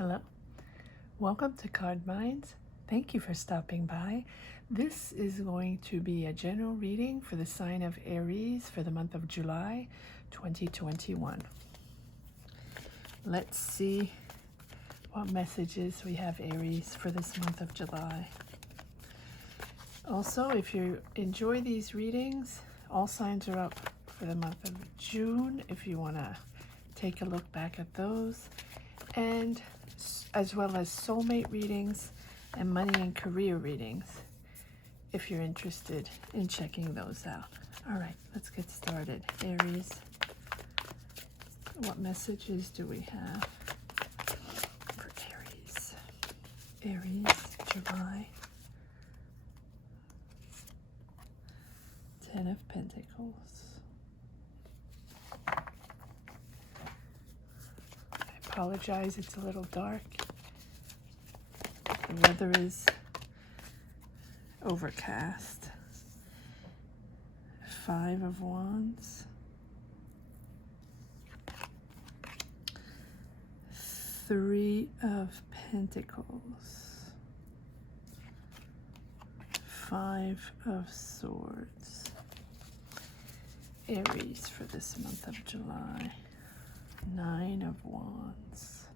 Hello, welcome to Card Minds. Thank you for stopping by. This is going to be a general reading for the sign of Aries for the month of July 2021. Let's see what messages we have, Aries, for this month of July. Also, if you enjoy these readings, all signs are up for the month of June if you want to take a look back at those, and as well as soulmate readings and money and career readings if you're interested in checking those out. All right, let's get started. Aries, what messages do we have for Aries? Aries, July. 10 of Pentacles. I apologize, it's a little dark. The weather is overcast. 5 of Wands. 3 of Pentacles. 5 of Swords. Aries for this month of July. 9 of Wands.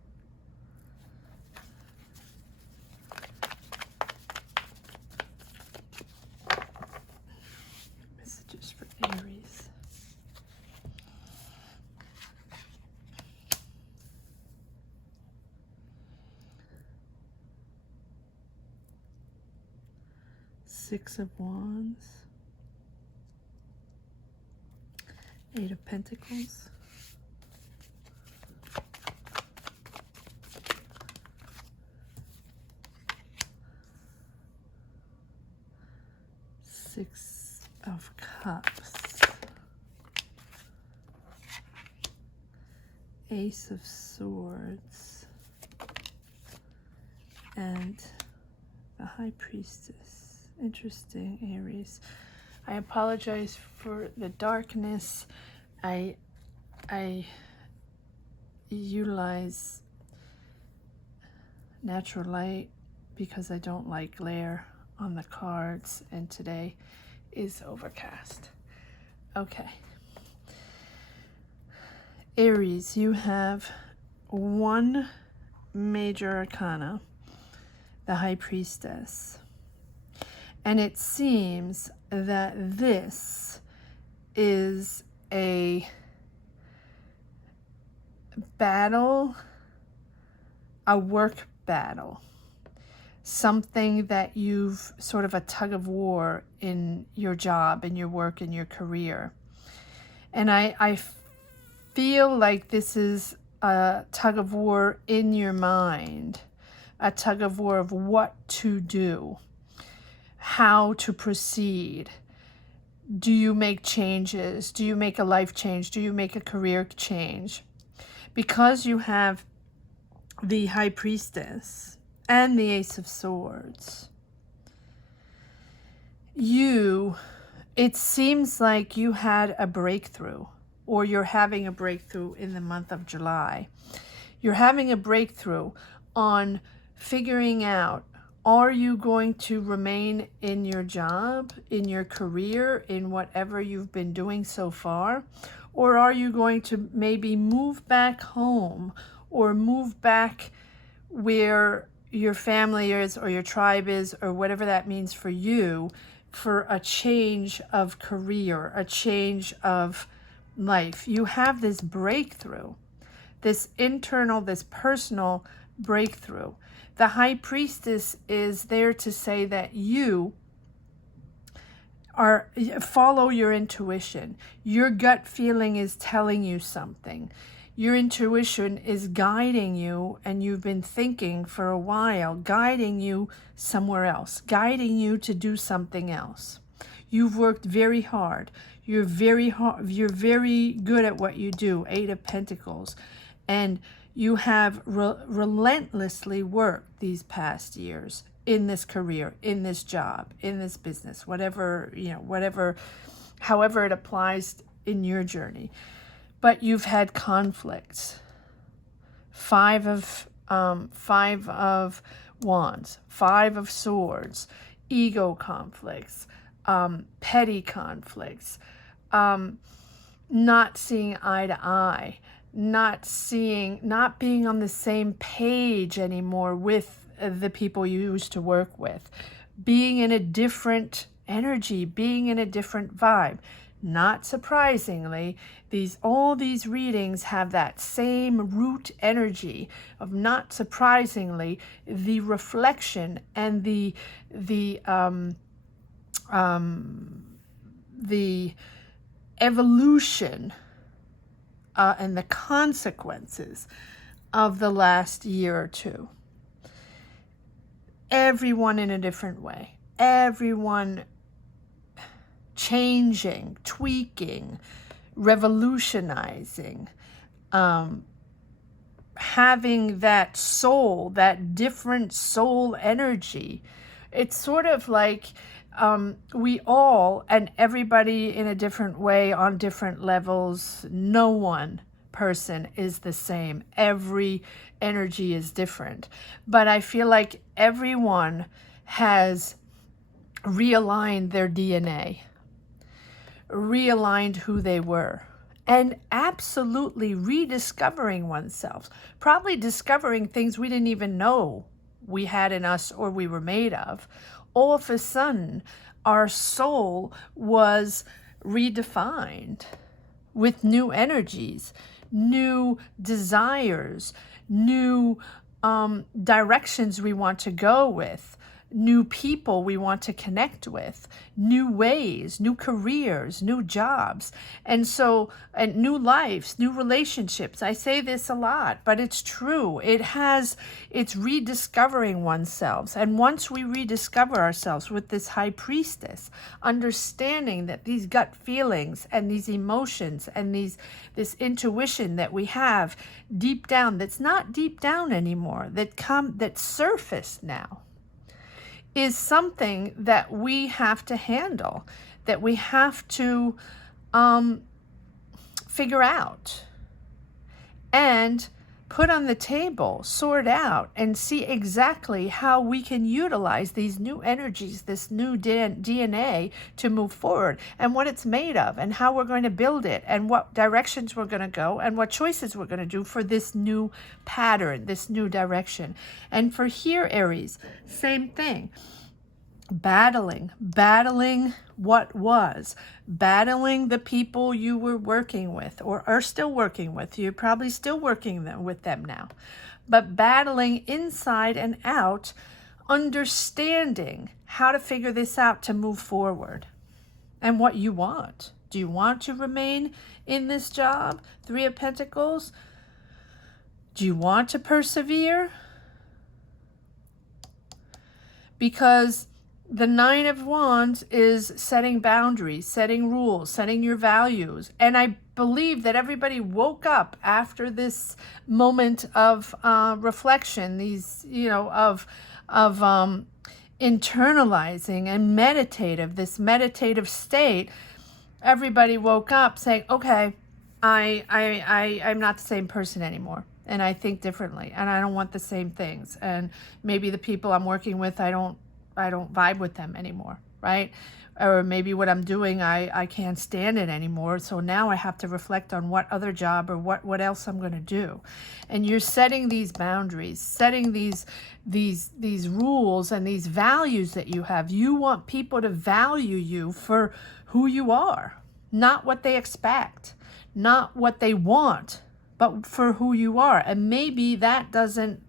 Messages for Aries. Six of Wands. 8 of Pentacles. 6 of Cups. Ace of Swords. And the High Priestess. Interesting, Aries. I apologize for the darkness. I utilize natural light because I don't like glare on the cards, and today is overcast. Okay. Aries, you have one major arcana, the High Priestess. And it seems that this is a battle, a work battle, something that you've sort of a tug of war in your job, in your work, in your career. And I feel like this is a tug of war in your mind, a tug of war of what to do, how to proceed. Do you make changes? Do you make a life change? Do you make a career change? Because you have the High Priestess and the Ace of Swords, it seems like you had a breakthrough, or you're having a breakthrough in the month of July. You're having a breakthrough on figuring out, are you going to remain in your job, in your career, in whatever you've been doing so far? Or are you going to maybe move back home, or move back where your family is, or your tribe is, or whatever that means for you, for a change of career, a change of life? You have this breakthrough, this internal, this personal breakthrough. The High Priestess is there to say that you follow your intuition. Your gut feeling is telling you something. Your intuition is guiding you, and you've been thinking for a while, guiding you somewhere else, guiding you to do something else. You've worked very hard. You're very good at what you do. 8 of Pentacles. And you have relentlessly worked these past years in this career, in this job, in this business, whatever, however it applies in your journey. But you've had conflicts. 5 of Five of Wands, Five of Swords, ego conflicts, petty conflicts, not seeing eye to eye, not being on the same page anymore with the people you used to work with, being in a different energy, being in a different vibe. Not surprisingly, all these readings have that same root energy of, not surprisingly, the reflection and the evolution and the consequences of the last year or two. Everyone in a different way. Everyone changing, tweaking, revolutionizing, having that soul, that different soul energy. It's sort of like we all, and everybody in a different way on different levels. No one person is the same. Every energy is different. But I feel like everyone has realigned their DNA, realigned who they were, and absolutely rediscovering oneself, probably discovering things we didn't even know we had in us or we were made of. All of a sudden, our soul was redefined with new energies, new desires, new directions we want to go with, new people we want to connect with, new ways, new careers, new jobs, and new lives, new relationships. I say this a lot, but it's true. It's rediscovering oneself. And once we rediscover ourselves with this high priestess, understanding that these gut feelings and these emotions and this intuition that we have deep down, that's not deep down anymore, that surface now, is something that we have to handle, that we have to figure out and put on the table, sort out, and see exactly how we can utilize these new energies, this new DNA to move forward, and what it's made of, and how we're going to build it, and what directions we're going to go, and what choices we're going to do for this new pattern, this new direction. And for here, Aries, same thing. Battling what was, battling the people you were working with or are still working with. You're probably still working with them now, but battling inside and out, understanding how to figure this out to move forward and what you want. Do you want to remain in this job? Three of Pentacles. Do you want to persevere? Because the Nine of Wands is setting boundaries, setting rules, setting your values. And I believe that everybody woke up after this moment of reflection, of internalizing and this meditative state. Everybody woke up saying, okay, I'm not the same person anymore. And I think differently, and I don't want the same things. And maybe the people I'm working with, I don't vibe with them anymore, right? Or maybe what I'm doing, I can't stand it anymore. So now I have to reflect on what other job or what else I'm going to do. And you're setting these boundaries, setting these rules and these values that you have. You want people to value you for who you are, not what they expect, not what they want, but for who you are. And maybe that doesn't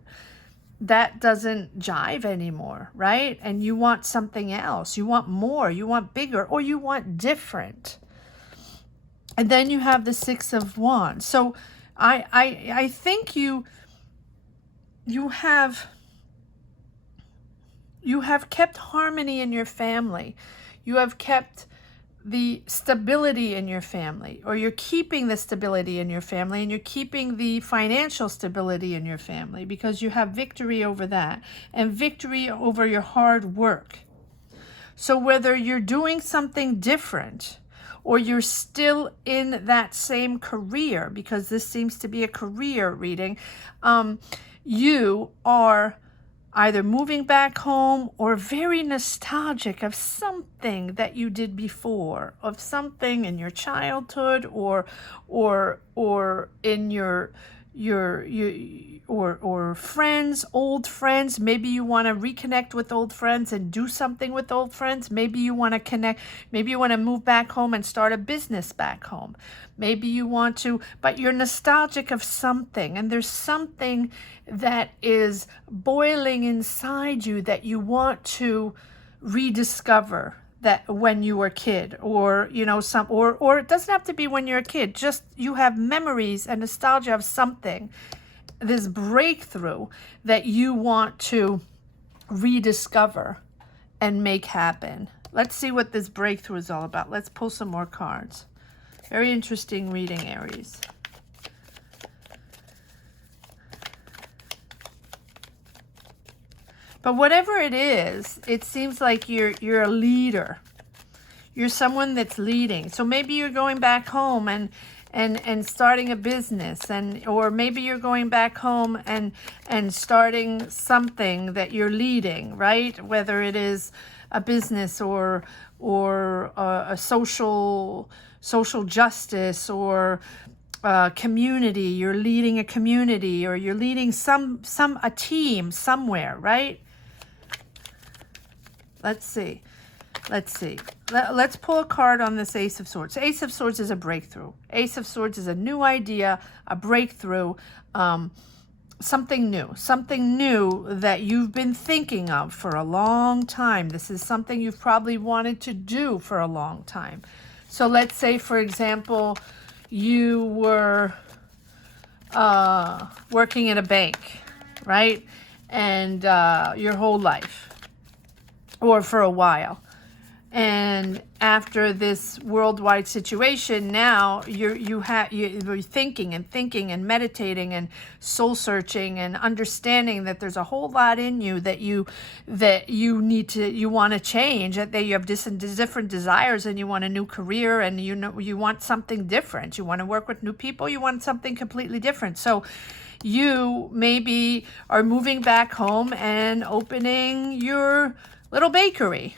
jive anymore, right? And you want something else. You want more, you want bigger, or you want different. And then you have the Six of Wands. So I think you have kept harmony in your family. You have kept the stability in your family, or you're keeping the stability in your family, and you're keeping the financial stability in your family because you have victory over that and victory over your hard work. So whether you're doing something different or you're still in that same career, because this seems to be a career reading, you are either moving back home or very nostalgic of something that you did before, of something in your childhood or in your or friends, old friends. Maybe you want to reconnect with old friends and do something with old friends. Maybe you want to connect, maybe you want to move back home and start a business back home. Maybe you want to, but you're nostalgic of something, and there's something that is boiling inside you that you want to rediscover, that when you were a kid, or or it doesn't have to be when you're a kid, just you have memories and nostalgia of something, this breakthrough that you want to rediscover and make happen. Let's see what this breakthrough is all about. Let's pull some more cards. Very interesting reading, Aries. But whatever it is, it seems like you're a leader. You're someone that's leading. So maybe you're going back home and starting a business, or maybe you're going back home and starting something that you're leading, right? Whether it is a business or a social justice, or community. You're leading a community, or you're leading a team somewhere, right? Let's see. Let's pull a card on this Ace of Swords. Ace of Swords is a breakthrough. Ace of Swords is a new idea, a breakthrough, something new that you've been thinking of for a long time. This is something you've probably wanted to do for a long time. So let's say, for example, you were working in a bank, right? And your whole life, or for a while. And after this worldwide situation, now you're thinking and meditating and soul searching and understanding that there's a whole lot in you that you want to change, that you have different desires, and you want a new career, and you want something different. You want to work with new people. You want something completely different. So you maybe are moving back home and opening your little bakery.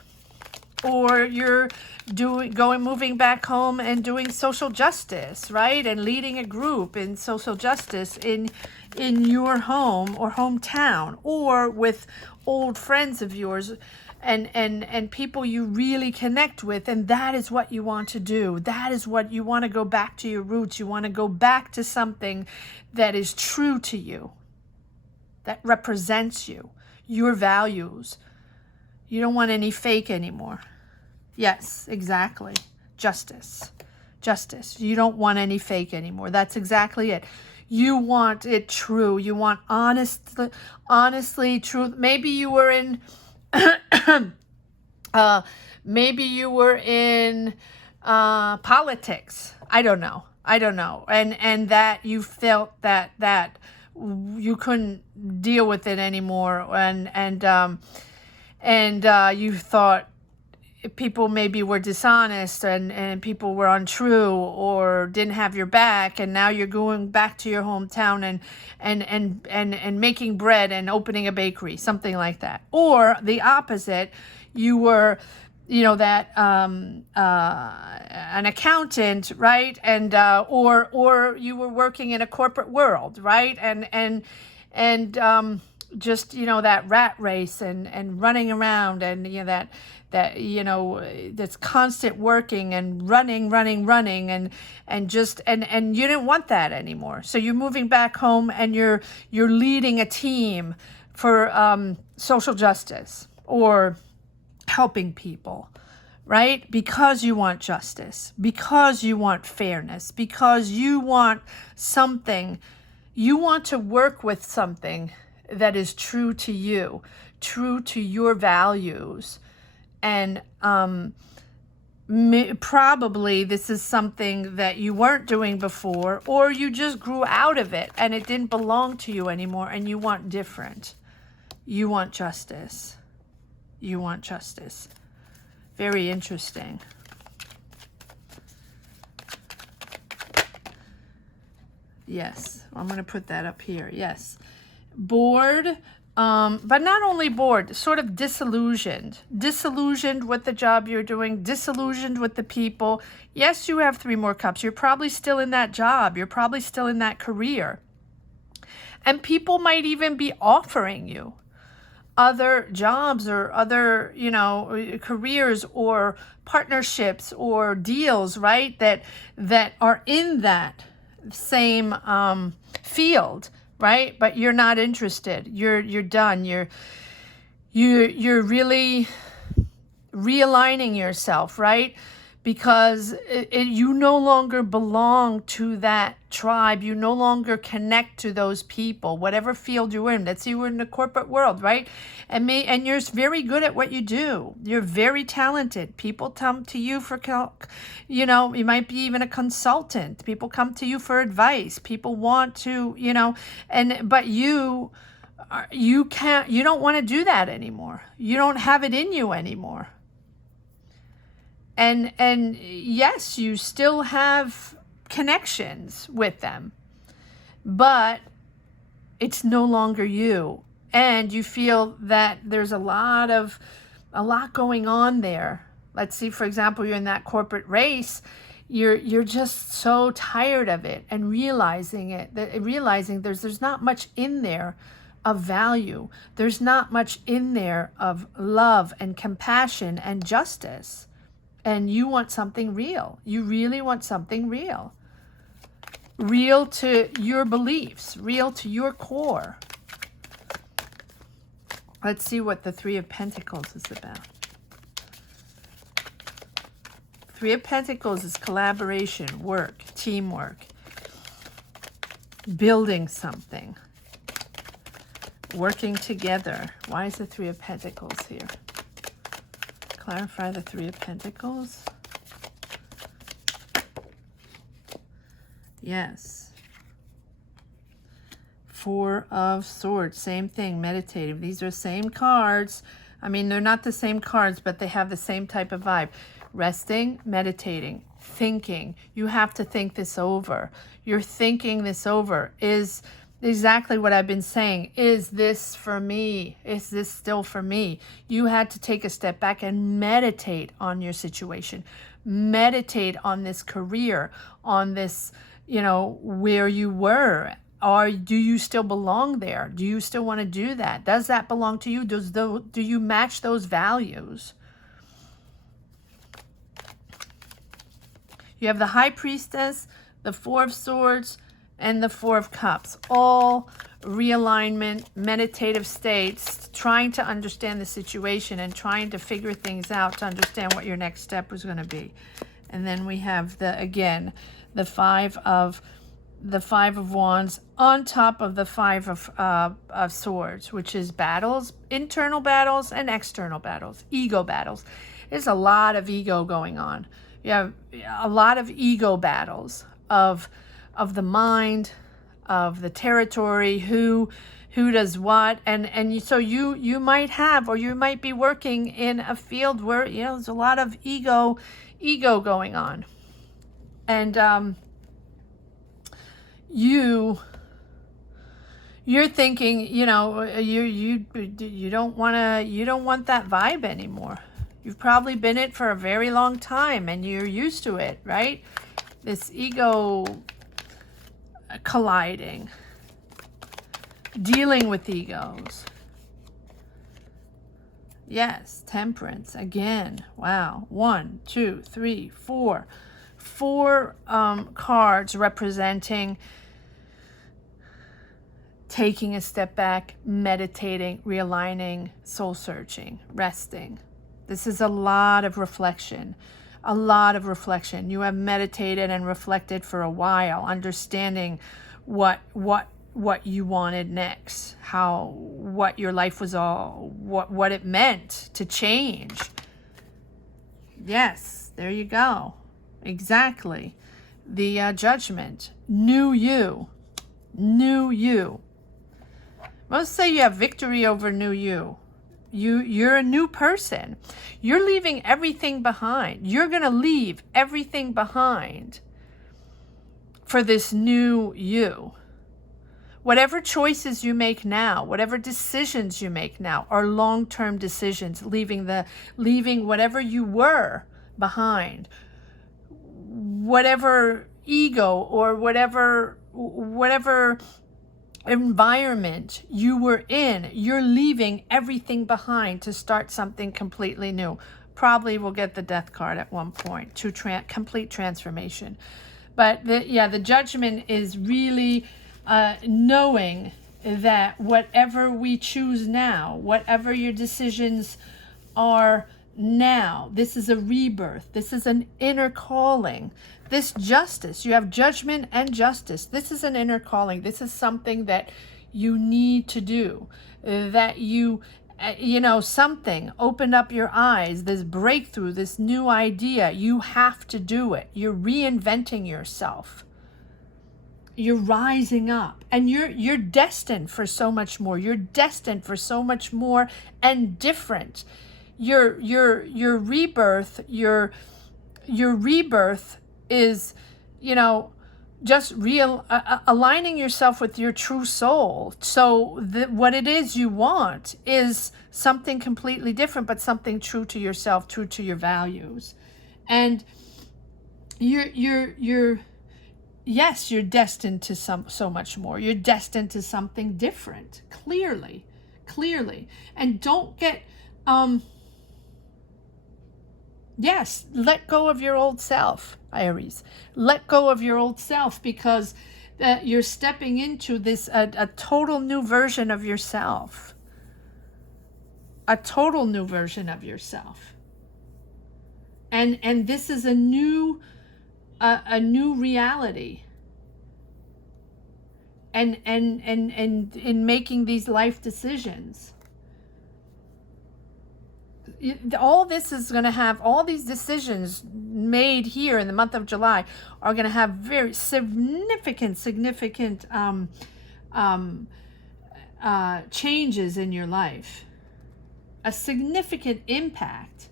Or you're moving back home and doing social justice, right? And leading a group in social justice in your home or hometown, or with old friends of yours and people you really connect with. And that is what you want to do. That is what you want to go back to your roots. You want to go back to something that is true to you, that represents you, your values. You don't want any fake anymore. Yes, exactly. Justice. You don't want any fake anymore. That's exactly it. You want it true. You want honestly true. Maybe you were in politics. I don't know. And that you felt that you couldn't deal with it anymore, and you thought people maybe were dishonest and people were untrue or didn't have your back, and now you're going back to your hometown and making bread and opening a bakery, something like that. Or the opposite, you were an accountant, right? And or you were working in a corporate world, right? And just that rat race and running around, and that's constant working and running and you didn't want that anymore. So you're moving back home and you're leading a team for social justice or helping people, right? Because you want justice, because you want fairness, because you want something, you want to work with something that is true to you, true to your values. And probably this is something that you weren't doing before, or you just grew out of it and it didn't belong to you anymore, and you want different. You want justice. Very interesting. Yes, I'm going to put that up here. Yes. bored, but not only bored, sort of disillusioned with the job you're doing, disillusioned with the people. Yes, you have 3 more cups. You're probably still in that job. You're probably still in that career. And people might even be offering you other jobs or other, careers or partnerships or deals, right? That are in that same field, right? But you're not interested. You're done. You're really realigning yourself, right? Because you no longer belong to that tribe. You no longer connect to those people, whatever field you're in. Let's say you were in the corporate world, right? And you're very good at what you do. You're very talented. People come to you for, you might be even a consultant. People come to you for advice. People want to, but you don't want to do that anymore. You don't have it in you anymore. And yes, you still have connections with them, but it's no longer you. And you feel that there's a lot going on there. Let's see, for example, you're in that corporate race. You're just so tired of it, and realizing there's not much in there of value. There's not much in there of love and compassion and justice. And you want something real. You really want something real. Real to your beliefs, real to your core. Let's see what the 3 of Pentacles is about. 3 of Pentacles is collaboration, work, teamwork, building something, working together. Why is the 3 of Pentacles here? Clarify the 3 of Pentacles. Yes. 4 of Swords, same thing, meditative. These are same cards. I mean, they're not the same cards, but they have the same type of vibe. Resting, meditating, thinking. You have to think this over. You're thinking this over. Is exactly what I've been saying. Is this for me? Is this still for me? You had to take a step back and meditate on your situation. Meditate on this career, on this, where you were. Or do you still belong there? Do you still want to do that? Does that belong to you? Do you match those values? You have the High Priestess, the 4 of Swords, and the 4 of Cups. All realignment, meditative states, trying to understand the situation and trying to figure things out to understand what your next step was going to be. And then we have the 5 of Wands on top of the 5 of Swords, which is battles, internal battles and external battles, ego battles. There's a lot of ego going on. You have a lot of ego battles of the mind, of the territory, who does what, and so you might have, or you might be working in a field where there's a lot of ego going on, and you're thinking, you don't want that vibe anymore. You've probably been it for a very long time and you're used to it, right? This ego colliding, dealing with egos. Yes, Temperance again. Wow. 1, 2, 3, 4. 4 cards representing taking a step back, meditating, realigning, soul searching, resting. This is a lot of reflection. A lot of reflection. You have meditated and reflected for a while, understanding what you wanted next, what your life was all, what it meant to change. Yes, there you go. Exactly. The Judgment. New you. Most say you have victory over new you. You're a new person. You're leaving everything behind. You're going to leave everything behind for this new you. Whatever choices you make now, whatever decisions you make now are long-term decisions, leaving whatever you were behind, whatever ego or whatever environment you were in. You're leaving everything behind to start something completely new. Probably will get the death card at one point to complete transformation. But the Judgment is really knowing that whatever we choose now, whatever your decisions are now, this is a rebirth. This is an inner calling. This justice, you have judgment and justice. This is an inner calling. This is something that you need to do, that you something opened up your eyes, this breakthrough, this new idea. You have to do it. You're reinventing yourself. You're rising up, and you're destined for so much more. You're destined for so much more and different. Your rebirth, your rebirth is, just aligning yourself with your true soul. So what it is you want is something completely different, but something true to yourself, true to your values. And yes, you're destined to so much more. You're destined to something different, clearly. And don't get, yes, let go of your old self, Aries. Let go of your old self, because you're stepping into this, a total new version of yourself. A total new version of yourself. And this is a new reality. And in making these life decisions, all this is going to have, all these decisions made here in the month of July are going to have very significant changes in your life, a significant impact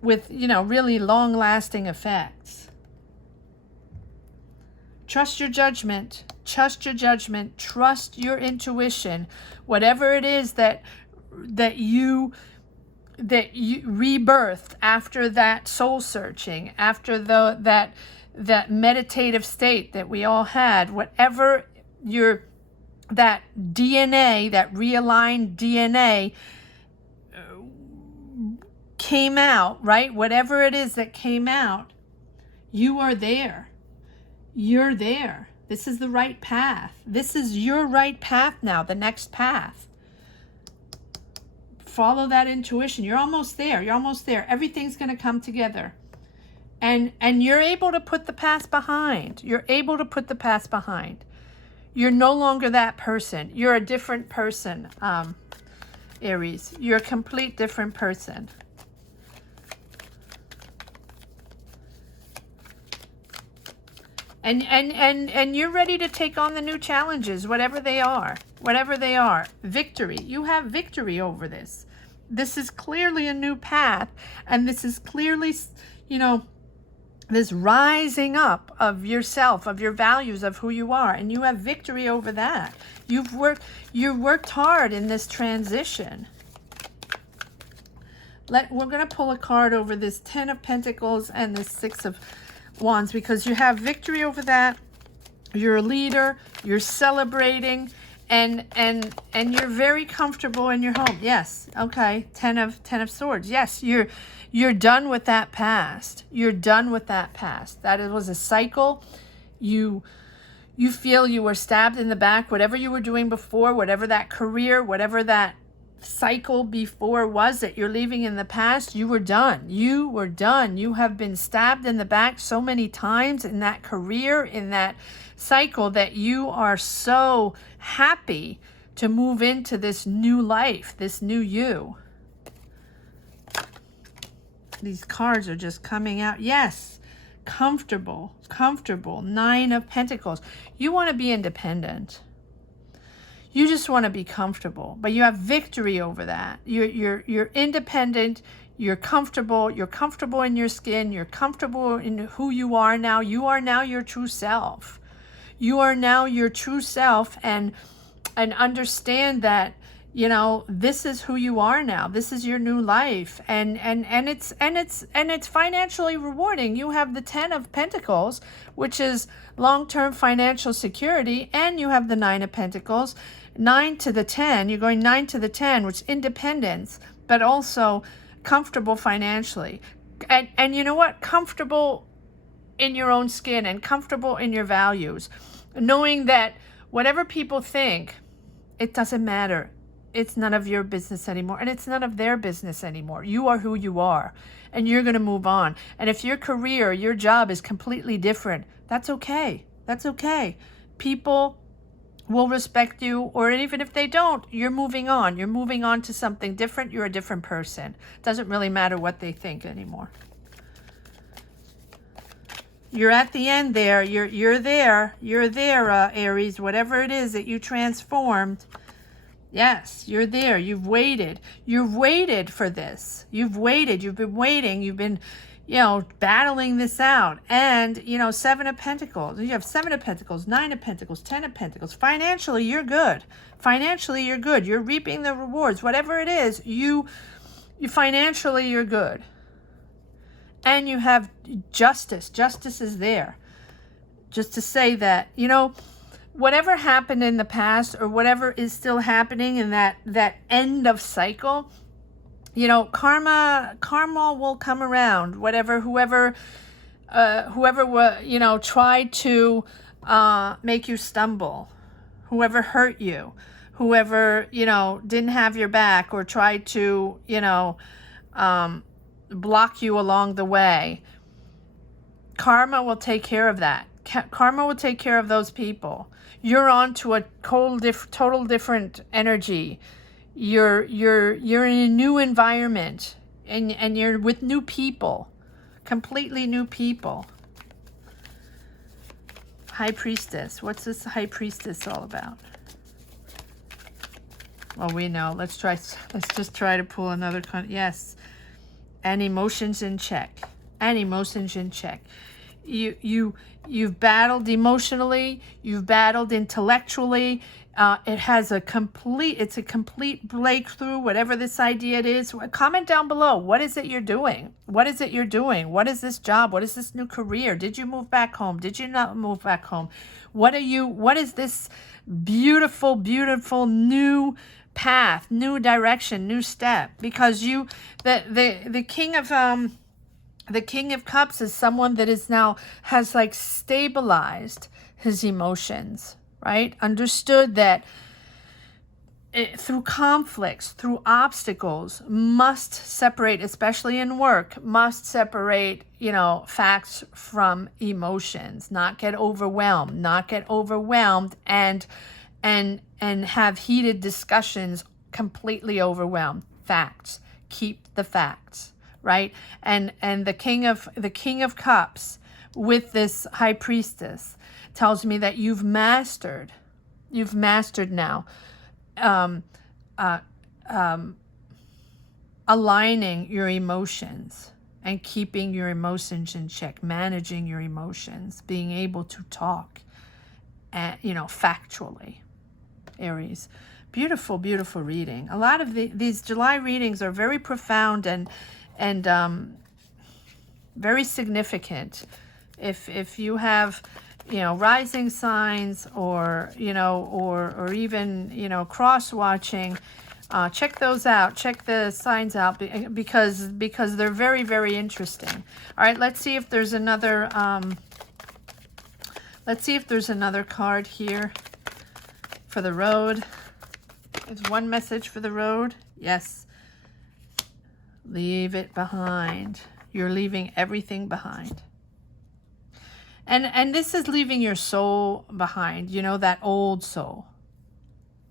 with, really long-lasting effects. Trust your judgment, trust your intuition, whatever it is that you rebirthed after that soul searching, after that meditative state that we all had, whatever that DNA, that realigned DNA came out, right? Whatever it is that came out, you are there. You're there. This is the right path. This is your right path now, the next path. Follow that intuition. You're almost there. Everything's going to come together. And you're able to put the past behind. You're no longer that person. You're a different person, Aries. You're a complete different person. And you're ready to take on the new challenges, whatever they are. Victory. You have victory over this. This is clearly a new path, and this is clearly, this rising up of yourself, of your values, of who you are, and you have victory over that. You've worked hard in this transition. We're going to pull a card over this 10 of Pentacles and this 6 of Wands, because you have victory over that. You're a leader. You're celebrating, and you're very comfortable in your home. Yes, okay. 10 of Swords. Yes, you're done with that past. That was a cycle. You feel you were stabbed in the back. Whatever you were doing before, whatever that career, whatever that cycle before was that you're leaving in the past, you were done. You have been stabbed in the back so many times in that career, in that cycle, that you are so happy to move into this new life, this new you. These cards are just coming out. Yes, comfortable. 9 of Pentacles. You want to be independent. You just want to be comfortable, but you have victory over that. You're independent. You're comfortable. You're comfortable in your skin. You're comfortable in who you are now. You are now your true self. You are now your true self, and understand that, you know, this is who you are now. This is your new life, and it's financially rewarding. You have the 10 of Pentacles, which is long-term financial security, and you have the 9 of Pentacles, 9 to the 10. You're going 9 to the 10, which is independence, but also comfortable financially. And you know what? Comfortable in your own skin and comfortable in your values, knowing that whatever people think, it doesn't matter. It's none of your business anymore, and it's none of their business anymore. You are who you are, and you're going to move on. And if your career, your job is completely different, that's okay. That's okay. People will respect you, or even if they don't, you're moving on. You're moving on to something different. You're a different person. Doesn't really matter what they think anymore. You're at the end there. You're there. You're there, Aries. Whatever it is that you transformed, yes, you're there. You've waited. You've waited for this. You've waited. You've been waiting. You've been, you know, battling this out. And, you know, 7 of Pentacles. You have 7 of Pentacles, 9 of Pentacles, 10 of Pentacles. Financially, you're good. Financially, you're good. You're reaping the rewards. Whatever it is, you financially, you're good. And you have justice. Justice is there. Just to say that, you know, whatever happened in the past, or whatever is still happening in that end of cycle, you know, karma will come around. Whoever you know, tried to make you stumble, whoever hurt you, whoever, you know, didn't have your back, or tried to, you know, block you along the way, karma will take care of that. Karma will take care of those people. You're on to a total different energy. You're in a new environment, and you're with new people, completely new people. High Priestess. What's this High Priestess all about? Well, we know. Let's just try to pull another yes. And emotions in check. And emotions in check. You've battled emotionally. You've battled intellectually. It's a complete breakthrough, whatever this idea it is. Comment down below. What is it you're doing? What is it you're doing? What is this job? What is this new career? Did you move back home? Did you not move back home? What is this beautiful, beautiful new path, new direction, new step? Because the King of Cups is someone that is now has like stabilized his emotions, right? Understood that through conflicts, through obstacles, must separate, especially in work, must separate, you know, facts from emotions, not get overwhelmed and have heated discussions, completely overwhelmed. Facts. Keep the facts, right? And the King of Cups with this High Priestess tells me that you've mastered now aligning your emotions and keeping your emotions in check, managing your emotions, being able to talk, you know, factually. Aries, beautiful, beautiful reading. A lot of these July readings are very profound and very significant. If you have, you know, rising signs, or, you know, or even, you know, cross watching, check those out. Check the signs out, because they're very, very interesting. All right, let's see if there's another card here for the road. There's one message for the road. Yes. Leave it behind. You're leaving everything behind. And this is leaving your soul behind, you know, that old soul.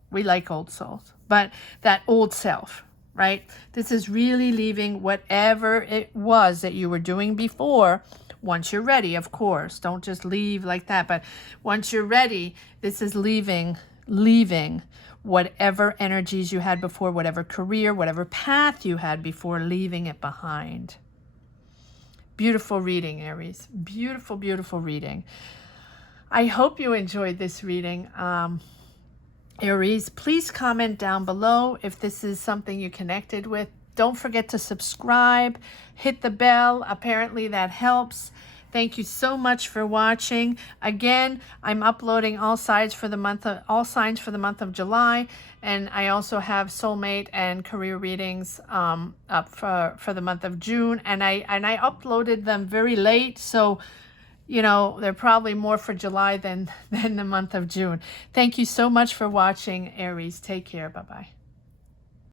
We like old souls, but that old self, right? This is really leaving whatever it was that you were doing before. Once you're ready, of course, don't just leave like that. But once you're ready, this is leaving whatever energies you had before, whatever career, whatever path you had before, leaving it behind. Beautiful reading, Aries. Beautiful, beautiful reading. I hope you enjoyed this reading. Aries, please comment down below if this is something you connected with. Don't forget to subscribe, hit the bell. Apparently that helps. Thank you so much for watching. Again, I'm uploading all signs for the month of July, and I also have soulmate and career readings up for the month of June, and I uploaded them very late, so you know, they're probably more for July than the month of June. Thank you so much for watching, Aries. Take care. Bye-bye.